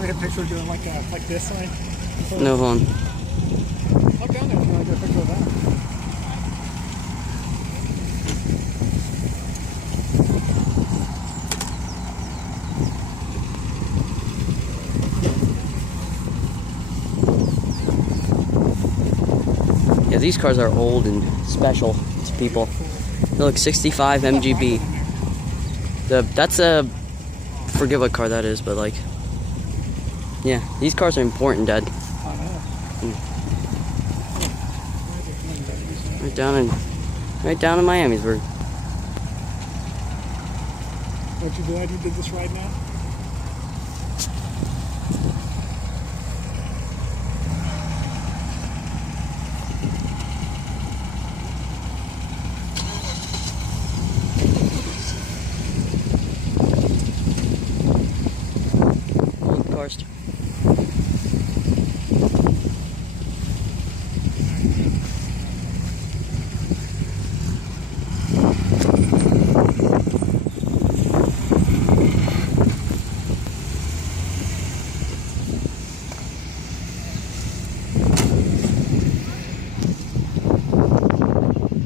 want me to picture doing like this sign? No, hold on. Look down there if you want to get a picture of that. Yeah, these cars are old and special to people. Look, 65 MGB. That's a, forget what car that is, but like, yeah, these cars are important, Dad. I know. Right down in Miamisburg. Aren't you glad you did this right now? Old cars.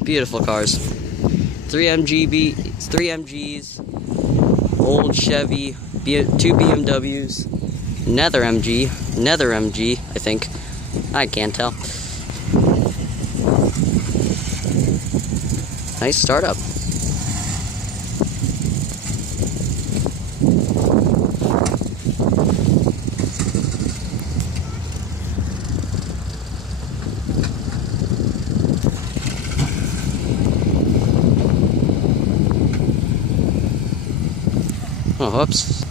Beautiful cars. 3 MGs, old Chevy, 2 BMWs, Nether MG, I think. I can't tell. Nice startup. Oh, whoops.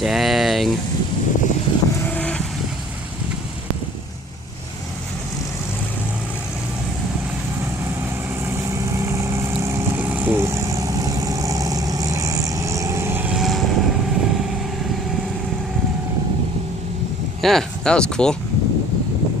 Dang. Ooh. Yeah, that was cool.